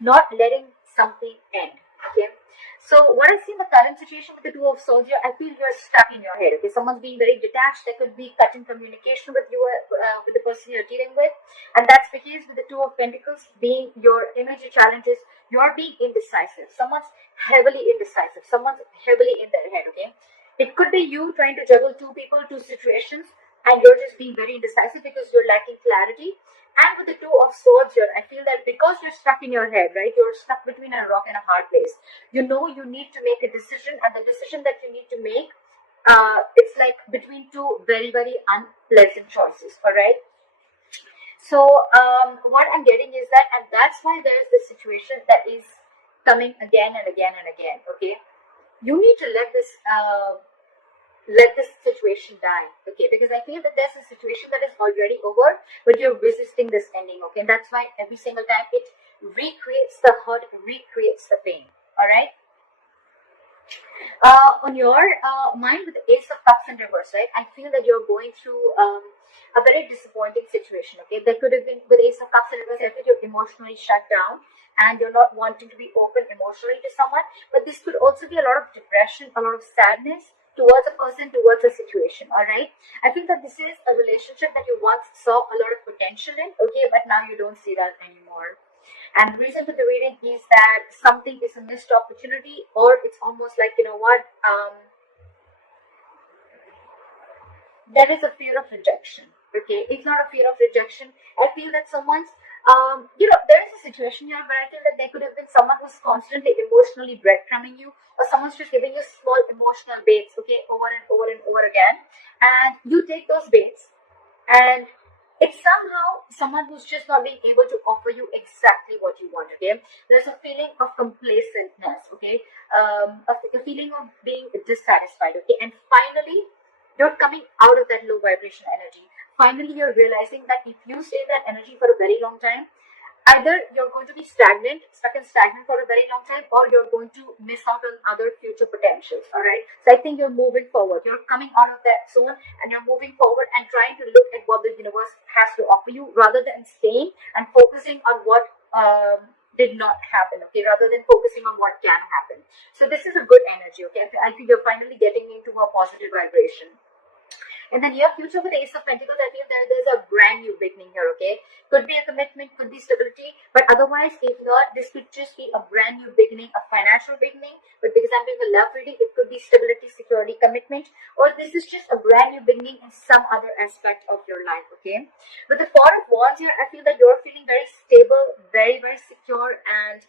not letting something end. Okay, so what I see in the current situation with the Two of Swords here, I feel you're stuck in your head. Okay, someone's being very detached. There could be cut in communication with you, with the person you're dealing with, and that's because with the Two of Pentacles being your immediate challenges, you're being indecisive. Someone's heavily indecisive. Someone's heavily in their head. Okay, it could be you trying to juggle two people, two situations, and you're just being very indecisive because you're lacking clarity. And with the Two of Swords here, I feel that because you're stuck in your head, right? You're stuck between a rock and a hard place. You know you need to make a decision, and the decision that you need to make, it's like between two very, very unpleasant choices, all right? So what I'm getting is that, and that's why there is this situation that is coming again and again and again, okay? You need to let this situation die, okay? Because I feel that there's a situation that is already over, but you're resisting this ending, okay? And that's why every single time it recreates the hurt, recreates the pain, all right? On your mind with the Ace of Cups in reverse, right? I feel that you're going through a very disappointing situation, okay? There could have been, with Ace of Cups in reverse, I feel you're emotionally shut down and you're not wanting to be open emotionally to someone, but this could also be a lot of depression, a lot of sadness towards a person, towards a situation, all right? I think that this is a relationship that you once saw a lot of potential in, okay, but now you don't see that anymore. And the reason for the reading is that something is a missed opportunity, or it's almost like, you know what, there is a fear of rejection, okay? It's not a fear of rejection. I feel that someone's, there is a situation here where I feel that there could have been someone who's constantly emotionally breadcrumbing you, or someone's just giving you small emotional baits, okay, over and over and over again. And you take those baits, and it's somehow someone who's just not being able to offer you exactly what you want, okay? There's a feeling of complacentness, okay? A feeling of being dissatisfied, okay? And finally, you're coming out of that low vibration energy. Finally, you're realizing that if you stay in that energy for a very long time, either you're going to be stuck in stagnant for a very long time, or you're going to miss out on other future potentials, all right? So I think you're moving forward. You're coming out of that zone and you're moving forward and trying to look at what the universe has to offer you, rather than staying and focusing on what did not happen, okay, rather than focusing on what can happen. So this is a good energy, okay? I think you're finally getting into a positive vibration. In the near future with Ace of Pentacles, I feel there's a brand new beginning here, okay? Could be a commitment, could be stability, but otherwise, if not, this could just be a brand new beginning, a financial beginning. But because I'm doing a love reading, it could be stability, security, commitment, or this is just a brand new beginning in some other aspect of your life, okay? With the Four of Wands here, I feel that you're feeling very stable, very, very secure, and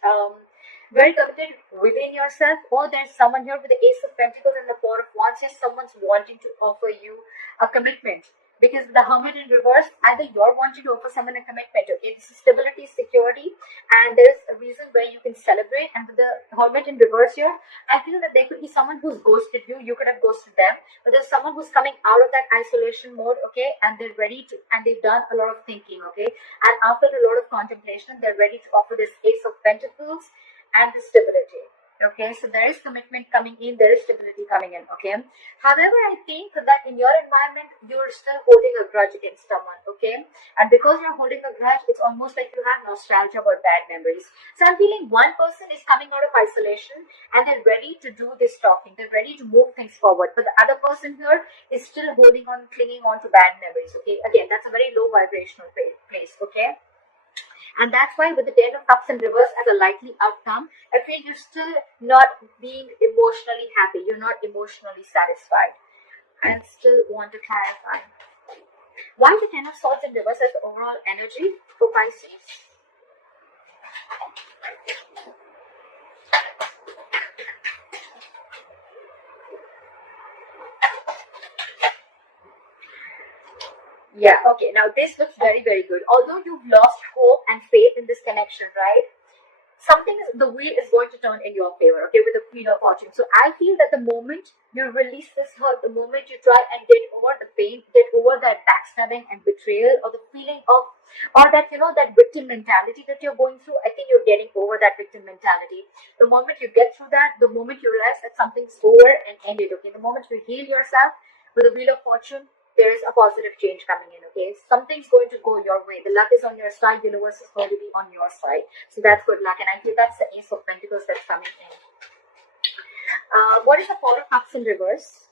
very committed within yourself. Or there's someone here with the Ace of Pentacles and the Four of Wands. Yes, someone's wanting to offer you a commitment, because with the Hermit in reverse, either you're wanting to offer someone a commitment, okay? This is stability, security, and there's a reason where you can celebrate. And with the Hermit in reverse here, I feel that there could be someone who's ghosted you. You could have ghosted them, but there's someone who's coming out of that isolation mode, okay? And they're ready to, and they've done a lot of thinking, okay? And after a lot of contemplation, they're ready to offer this Ace of Pentacles and the stability, okay? So there is commitment coming in, there is stability coming in, okay? However, I think that in your environment, you're still holding a grudge against someone, okay? And because you're holding a grudge, it's almost like you have nostalgia or bad memories. So I'm feeling one person is coming out of isolation and they're ready to do this talking, they're ready to move things forward, but the other person here is still holding on, clinging on to bad memories, okay? Again, that's a very low vibrational place, okay? And that's why with the Ten of Cups in reverse as a likely outcome, I feel you're still not being emotionally happy. You're not emotionally satisfied. I still want to clarify. Why the Ten of Swords in reverse as the overall energy for Pisces? Yeah, okay. Now this looks very, very good. Although you've lost hope and faith in this connection, right? The wheel is going to turn in your favor, okay, with the Queen of Fortune. So I feel that the moment you release this hurt, the moment you try and get over the pain, get over that backstabbing and betrayal, or the feeling of, or that, you know, that victim mentality that you're going through, I think you're getting over that victim mentality. The moment you get through that, the moment you realize that something's over and ended, okay, the moment you heal yourself with the Wheel of Fortune, there is a positive change coming in, okay? okay? Something's going to go your way. The luck is on your side. Universe is going to be on your side. So that's good luck. And I feel that's the Ace of Pentacles that's coming in. What is the Four of Cups in reverse?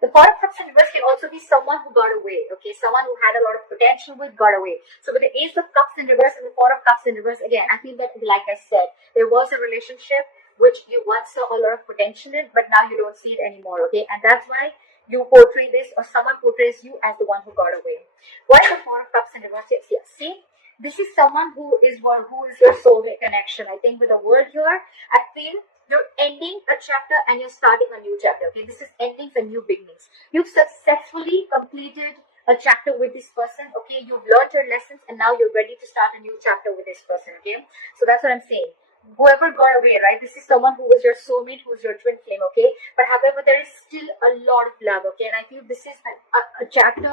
The Four of Cups in reverse can also be someone who got away, okay? Someone who had a lot of potential with got away. So with the Ace of Cups in reverse and the Four of Cups in reverse, again, I feel that, like I said, there was a relationship which you once saw a lot of potential in, but now you don't see it anymore, okay? And that's why you portray this, or someone portrays you as the one who got away. What is the Four of Cups in reverse? Yeah, see? This is someone who is your soulmate connection. I think with the word here, I feel you're ending a chapter and you're starting a new chapter, okay? This is endings and new beginnings. You've successfully completed a chapter with this person, okay? You've learned your lessons and now you're ready to start a new chapter with this person, okay? So that's what I'm saying. Whoever got away, right? This is someone who was your soulmate, who's your twin flame, okay? But however, there is still a lot of love, okay? And I feel this is a chapter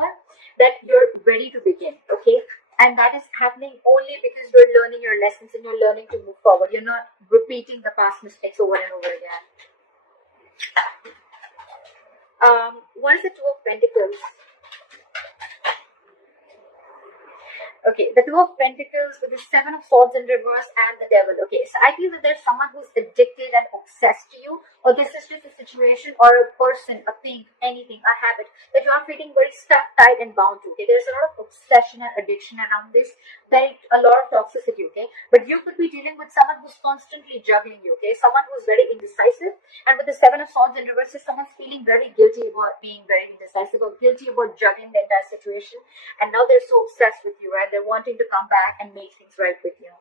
that you're ready to begin, okay? And that is happening only because you're learning your lessons and you're learning to move forward. You're not repeating the past mistakes over and over again. What is the Two of Pentacles? Okay, the Two of Pentacles with the Seven of Swords in reverse and the Devil. Okay, so I feel that there's someone who's addicted and obsessed to you, or this is just a situation or a person, a thing, anything, a habit that you are feeling very stuck, tied, and bound to. Okay, there's a lot of obsession and addiction around this. There's a lot of toxicity. Okay, but you could be dealing with someone who's constantly juggling you. Okay, someone who's very indecisive, and with the Seven of Swords in reverse, someone's feeling very guilty about being very indecisive or guilty about juggling the entire situation, and now they're so obsessed with you, right? They're wanting to come back and make things right with you.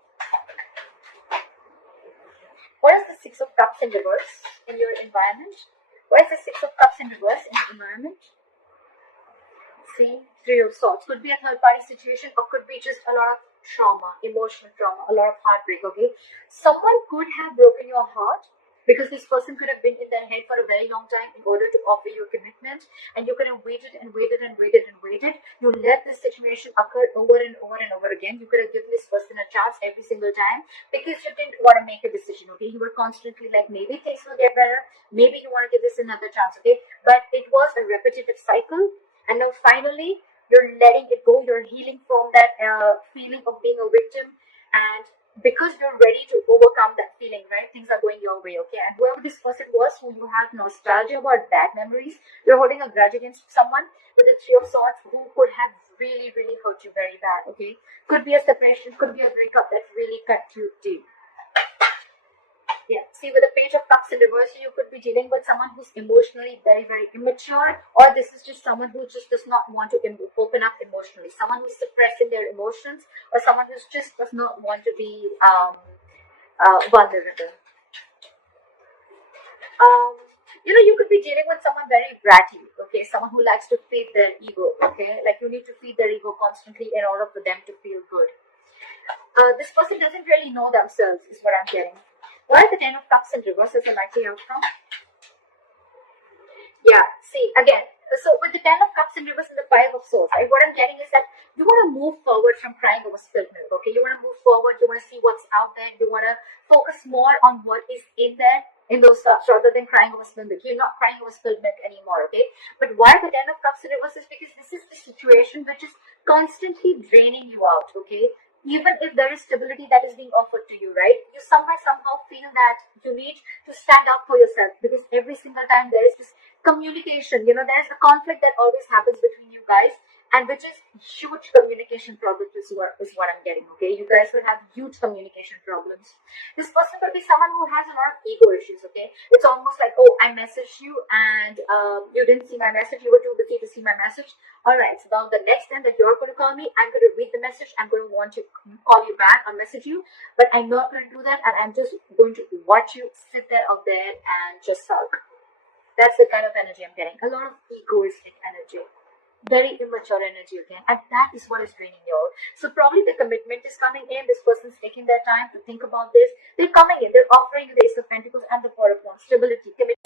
What is the Six of Cups in reverse in your environment? What is the Six of Cups in reverse in your environment? See, Three of Swords. Could be a third party situation or could be just a lot of trauma, emotional trauma, a lot of heartbreak, okay? Someone could have broken your heart because this person could have been in their head for a very long time in order to offer you a commitment, and you could have waited and waited and waited and waited. You let this situation occur over and over and over again. You could have given this person a chance every single time because you didn't want to make a decision, okay? You were constantly like, maybe things will get better, maybe you want to give this another chance, okay? But it was a repetitive cycle, and now finally you're letting it go. You're healing from that feeling of being a victim, and because you're ready to overcome that feeling, right? Things are going your way, okay? And whoever this person was, who you have nostalgia about bad memories, you're holding a grudge against someone with the Three of Swords who could have really, really hurt you very bad, okay? Could be a separation, could be a breakup that really cut you deep. Yeah, see, with the Page of Cups in reverse, you could be dealing with someone who's emotionally very, very immature, or this is just someone who just does not want to open up emotionally, someone who's suppressing their emotions, or someone who just does not want to be vulnerable. You could be dealing with someone very bratty, okay, someone who likes to feed their ego, okay, like you need to feed their ego constantly in order for them to feel good. This person doesn't really know themselves, is what I'm getting. What are the Ten of Cups in reverse as a likely outcome? Yeah, see, again, so with the Ten of Cups in reverse and the Five of Swords, right, what I'm getting is that you want to move forward from crying over spilled milk, okay? You want to move forward, you want to see what's out there, you want to focus more on what is in there, in those cups, rather than crying over spilled milk. You're not crying over spilled milk anymore, okay? But why the Ten of Cups in reverse is because this is the situation which is constantly draining you out, okay? Even if there is stability that is being offered to you, right? You somehow feel that you need to stand up for yourself because every single time there is this communication, there is a conflict that always happens between you guys, and which is huge communication problems is what I'm getting, okay? You guys will have huge communication problems. This person could be someone who has a lot of ego issues, okay? It's almost like, oh, I messaged you and you didn't see my message, you were too busy to see my message. Alright, so now the next time that you're going to call me, I'm going to read the message, I'm going to want to call you back or message you, but I'm not going to do that, and I'm just going to watch you sit there out there and just sulk. That's the kind of energy I'm getting. A lot of egoistic energy. Very immature energy again, and that is what is draining you all. So probably the commitment is coming in. This person's taking their time to think about this. They're coming in. They're offering you the Ace of Pentacles and the Four of Wands. Stability, commitment.